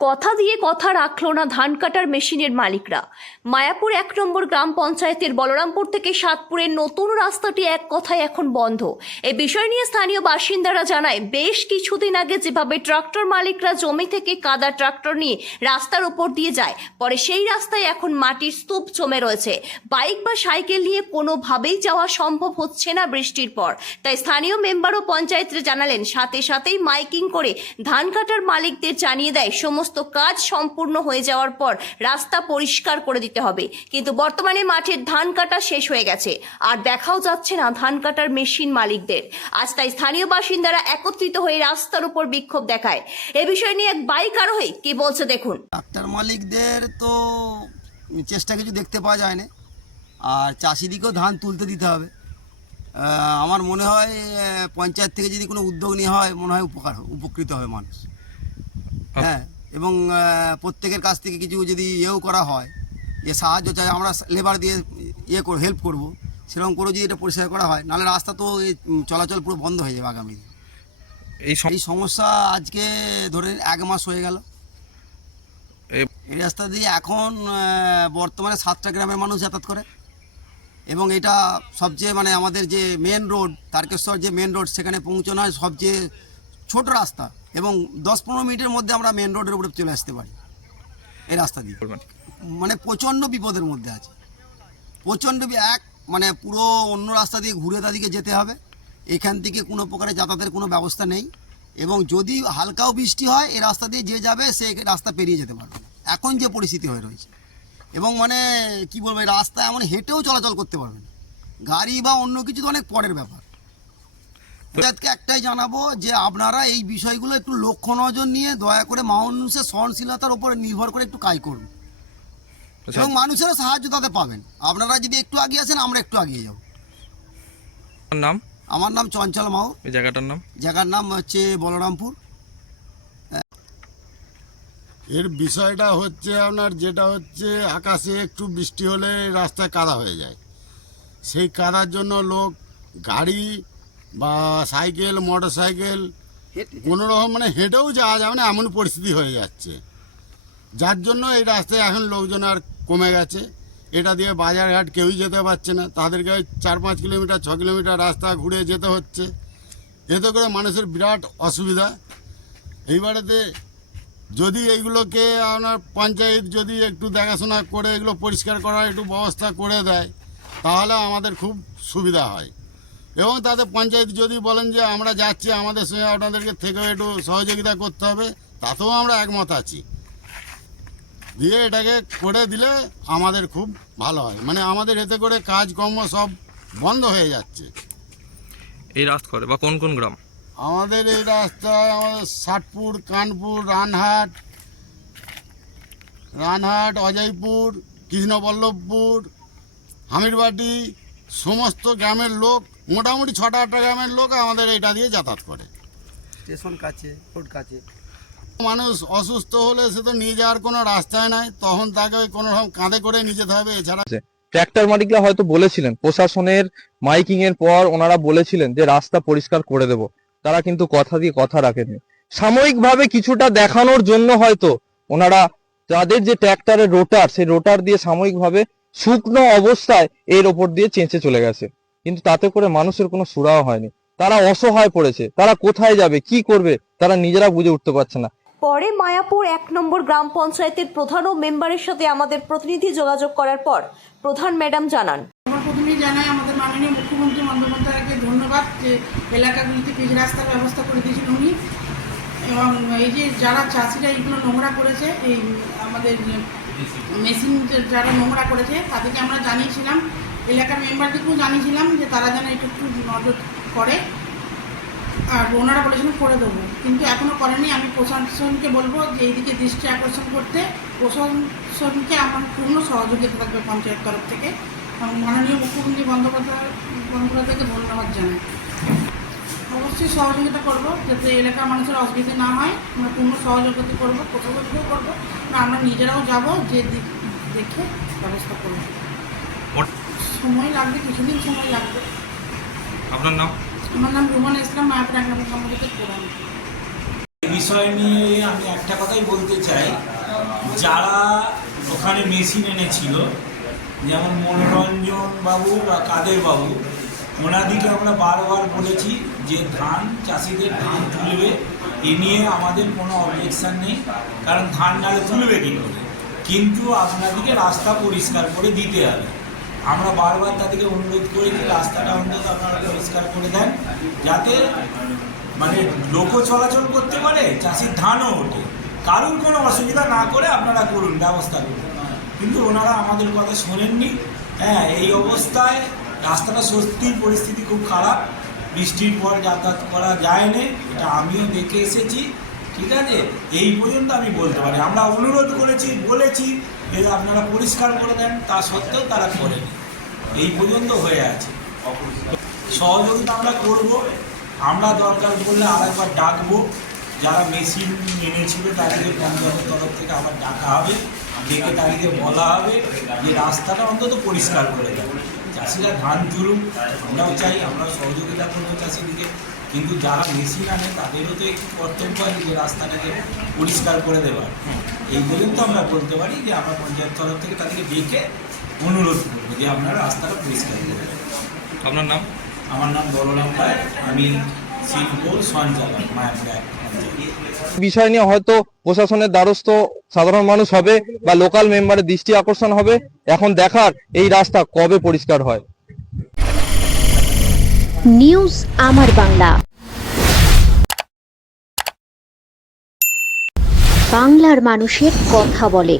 কথা দিয়ে কথা রাখল না ধান কাটার মেশিনের মালিকরা। মায়াপুর এক নম্বর গ্রাম পঞ্চায়েতের বলরামপুর থেকে সাতপুরের নতুন রাস্তাটি এক কথায় এখন বন্ধ। এ বিষয় নিয়ে স্থানীয় বাসিন্দারা জানায়, বেশ কিছুদিন আগে যেভাবে ট্রাক্টর মালিকরা জমি থেকে কাদা ট্রাক্টর নিয়ে রাস্তার উপর দিয়ে যায়, পরে সেই রাস্তায় এখন মাটির স্তূপ জমে রয়েছে। বাইক বা সাইকেল নিয়ে কোনোভাবেই যাওয়া সম্ভব হচ্ছে না বৃষ্টির পর। তাই স্থানীয় মেম্বার ও পঞ্চায়েতরা জানালেন, সাথে সাথেই মাইকিং করে ধান কাটার মালিকদের জানিয়ে দেয়, সমস্ত কাজ সম্পূর্ণ হয়ে যাওয়ার পর রাস্তা পরিষ্কার করে দিতে হবে। কিন্তু বর্তমানে মাঠের ধান কাটা শেষ হয়ে গেছে। আর দেখাও যাচ্ছে না ধান কাটার মেশিন মালিকদের। আজ তাই স্থানীয় বাসিন্দারা একত্রিত হয়ে রাস্তার উপর বিক্ষোভ দেখায়। এ বিষয় নিয়ে এক বাইক আরোহী কি বলছে দেখুন। ডাক্তার মালিকদের তো চেষ্টা কিছু দেখতে পাওয়া যায় না আর চাষিদিকেও ধান তুলতে দিতে হবে। আহ, আমার মনে হয় পঞ্চায়েত থেকে যদি কোনো উদ্যোগ নেওয়া হয় মনে হয় উপকার উপকৃত হবে মানুষ। হ্যাঁ। এবং প্রত্যেকের কাছ থেকে কিছু যদি ইয়েও করা হয় যে সাহায্য চাই আমরা লেবার দিয়ে ইয়ে করে হেল্প করব সেরকম করে যদি এটা পরিষ্কার করা হয় নাহলে রাস্তা তো এই চলাচল পুরো বন্ধ হয়ে যাবে আগামী দিনে। এই সম- এই সমস্যা আজকে ধরে এক মাস হয়ে গেল এই রাস্তা দিয়ে এখন বর্তমানে সাতটা গ্রামের মানুষ যাতায়াত করে এবং এটা সবচেয়ে মানে আমাদের যে মেন রোড তারকেশ্বর যে মেন রোড সেখানে পৌঁছানোর সবচেয়ে ছোট রাস্তা এবং দশ পনেরো মিনিটের মধ্যে আমরা মেন রোডের উপরে চলে আসতে পারি। এই রাস্তা দিয়ে। মানে প্রচণ্ড বিপদের মধ্যে আছে। প্রচণ্ড এক মানে পুরো অন্য রাস্তা দিয়ে ঘুরে তাদেরকে যেতে হবে। এখান থেকে কোনো প্রকারে যাতায়াতের কোনো ব্যবস্থা নেই এবং যদি হালকাও বৃষ্টি হয় এই রাস্তা দিয়ে যে যাবে, সে রাস্তা পেরিয়ে যেতে পারবে এখন যে পরিস্থিতি হয়ে রয়েছে। এবং মানে কি বলব রাস্তায় এমন হেঁটেও চলাচল করতে পারবে না। গাড়ি বা অন্য কিছু তো অনেক পরের ব্যাপার। পঞ্চায়েতকে একটাই জানাব যে আপনারা এই বিষয়গুলো একটু লক্ষ্য নজর নিয়ে দয়া করে মানুষের সহনশীলতার উপরে নির্ভর করে একটু কাজ করুন। আচ্ছা, এবং মানুষেরও সাহায্য তাতে পাবেন। আপনারা যদি একটু আগিয়ে আসেন আমরা একটু আগিয়ে যাব। নাম? আমার নাম চঞ্চল মাও এই জায়গাটার নাম? জায়গার নাম হচ্ছে বলরামপুর। এর বিষয়টা হচ্ছে আপনার যেটা হচ্ছে আকাশে একটু বৃষ্টি হলে রাস্তায় কাদা হয়ে যায়। সেই কাদার জন্য লোক গাড়ি বা সাইকেল মোটর সাইকেল কোনো রকম মানে হেঁটেও যাওয়া যাবে না এমন পরিস্থিতি হয়ে যাচ্ছে। যার জন্য এই রাস্তায় এখন লোকজন আর কমে গেছে। এটা দিয়ে বাজারঘাট কেউই যেতে পারছে না। তাদেরকে ওই চার পাঁচ কিলোমিটার ছ কিলোমিটার রাস্তা ঘুরে যেতে হচ্ছে। এতে করে মানুষের বিরাট অসুবিধা। এইবারেতে যদি এইগুলোকে আপনার পঞ্চায়েত যদি একটু দেখাশোনা করে এগুলো পরিষ্কার করার একটু ব্যবস্থা করে দেয় তাহলে আমাদের খুব সুবিধা হয়। এবং তাতে পঞ্চায়েত যদি বলেন যে আমরা যাচ্ছি আমাদের সঙ্গে আপনাদেরকে থেকেও একটু সহযোগিতা করতে হবে তাতেও আমরা একমত আছি। দিয়ে এটাকে করে দিলে আমাদের খুব ভালো হয়। মানে আমাদের এতে করে কাজকর্ম সব বন্ধ হয়ে যাচ্ছে। এই রাস্তা করে বা কোন কোন গ্রাম? আমাদের এই রাস্তায় আমাদের ষাটপুর কানপুর রানহাট রানহাট অজয়পুর কৃষ্ণবল্লভপুর হামিরবাটি সমস্ত গ্রামের লোক মোটামুটি ছটা আটটা গ্রামের লোক আমাদের এটা দিয়ে যাতায়াত করে। স্টেশন কাছে রোড কাছে। মানুষ অসুস্থ হলে সে তো নিয়ে যাওয়ার কোনো রাস্তায় নাই তখন তাকে ওই কোনো রকম কাঁধে করে নিয়ে যেতে হবে এছাড়া ট্র্যাক্টর মালিকরা হয়তো বলেছিলেন প্রশাসনের মাইকিং এর পর ওনারা বলেছিলেন যে রাস্তা পরিষ্কার করে দেব। তারা কিন্তু কথা দিয়ে কথা রাখেনি সাময়িকভাবে কিছুটা দেখানোর জন্য হয়তো ওনারা যাদের যে ট্র্যাক্টরের রোটার সেই রোটার দিয়ে সাময়িকভাবে শুকনো অবস্থায় এর ওপর দিয়ে চেঁচে চলে গেছে। কিন্তু তাতে করে মানুষের কোনো সুরাও হয়নি। তারা অসহায় পড়েছে। তারা কোথায় যাবে? কি করবে? তারা নিজেরা বুঝে উঠতে পারছে না। পরে মায়াপুর এক নম্বর গ্রাম পঞ্চায়েতের প্রধান ও মেম্বারের সাথে আমাদের প্রতিনিধি যোগাযোগ করার পর প্রধান ম্যাডাম জানান। আমার প্রথমেই জানাই আমাদের মাননীয় মুখ্যমন্ত্রী বন্দ্যোপাধ্যায়কে ধন্যবাদ যে এলাকাগুলিতে পিচ রাস্তার ব্যবস্থা করে দিয়েছেন উনি। এবং এই যে যারা চাষিরা এইগুলো নোংরা করেছে এই আমাদের মেশিন যারা নোংরা করেছে, তাদেরকে আমরা জানিয়েছিলাম, এলাকার মেম্বারদেরকেও জানিয়েছিলাম যে তারা যেন একটু একটু নজর করে। আর ওনারা বলেছিলেন করে দেবো, কিন্তু এখনও করেনি। আমি প্রশাসনকে বলব যে এইদিকে দৃষ্টি আকর্ষণ করতে, প্রশাসনকে আমার পূর্ণ সহযোগিতা থাকবে পঞ্চায়েত তরফ থেকে। এবং মাননীয় মুখ্যমন্ত্রী বন্দ্যোপাধ্যায়, বন্দ্যোপাধ্যায়কে ধন্যবাদ জানাই। অবশ্যই সহযোগিতা করব যাতে এলাকার মানুষের অসুবিধা না হয়। আমরা পূর্ণ সহযোগিতা করব প্রশাসনকেও করব। না আমরা নিজেরাও যাব যে দেখে ব্যবস্থা করব। সময় লাগবে কিছুদিন সময় লাগবে। আপনার নাম? আমার নাম রুমান ইসলাম মায়াপুর প্রধান। বিষয় নিয়ে আমি একটা কথাই বলতে চাই। যারা ওখানে মেশিন এনেছিল যেমন মনোরঞ্জন বাবু বা কাদের বাবু ওনাদিকে আমরা বারবার বলেছি যে ধান চাষিদের ধান তুলবে, এ নিয়ে আমাদের কোনো অবজেকশান নেই, কারণ ধান নালে তুলবে কী করে? কিন্তু আপনাদেরকে রাস্তা পরিষ্কার করে দিতে হবে। আমরা বারবার তাদেরকে অনুরোধ করেছি রাস্তাটা অন্তত আপনারা পরিষ্কার করে দেন, যাতে মানে লোক চলাচল করতে পারে, চাষির ধানও ওঠে। কারুর কোনো অসুবিধা না করে আপনারা করুন, ব্যবস্থা করুন। কিন্তু ওনারা আমাদের কথা শোনেননি। হ্যাঁ এই অবস্থায় রাস্তাটা সত্যি পরিস্থিতি খুব খারাপ। বৃষ্টির পর যাতায়াত করা যায় না এটা আমিও দেখে এসেছি, ঠিক আছে? এই পর্যন্ত আমি বলতে পারি। আমরা অনুরোধ করেছি, বলেছি যে আপনারা পরিষ্কার করে দেন, তা সত্ত্বেও তারা করেনি। এই পর্যন্ত হয়ে আছে। সহযোগিতা আমরা করব। আমরা দরকার পড়লে আরেকবার ডাকবো। যারা মেশিন এনেছিল তাদেরকে পঞ্চায়েতের তরফ থেকে আবার ডাকা হবে। ডেকে তাদেরকে বলা হবে যে রাস্তাটা অন্তত পরিষ্কার করে দেয় চাষিরা ধান জুড়ুক আমরাও চাই আমরা সহযোগিতা করব চাষিদিকে কিন্তু যারা মেশিন আনে তাদেরও তো একটু কর্তব্য আছে যে রাস্তাটাকে পরিষ্কার করে দেওয়ার। এই তো আমরা বলতে পারি যে আমরা পঞ্চায়েত তরফ থেকে তাদেরকে ডেকে অনুরোধ করব যে আপনারা রাস্তাটা পরিষ্কার করে দেবেন আপনার নাম? আমার নাম বলরাম রায়। আমি বিষয় নিয়ে হয়তো প্রশাসনের দ্বারস্থ সাধারণ মানুষ হবে বা লোকাল মেম্বারের দৃষ্টি আকর্ষণ হবে। এখন দেখার এই রাস্তা কবে পরিষ্কার হয়? নিউজ আমার বাংলা। বাংলার মানুষের কথা বলে।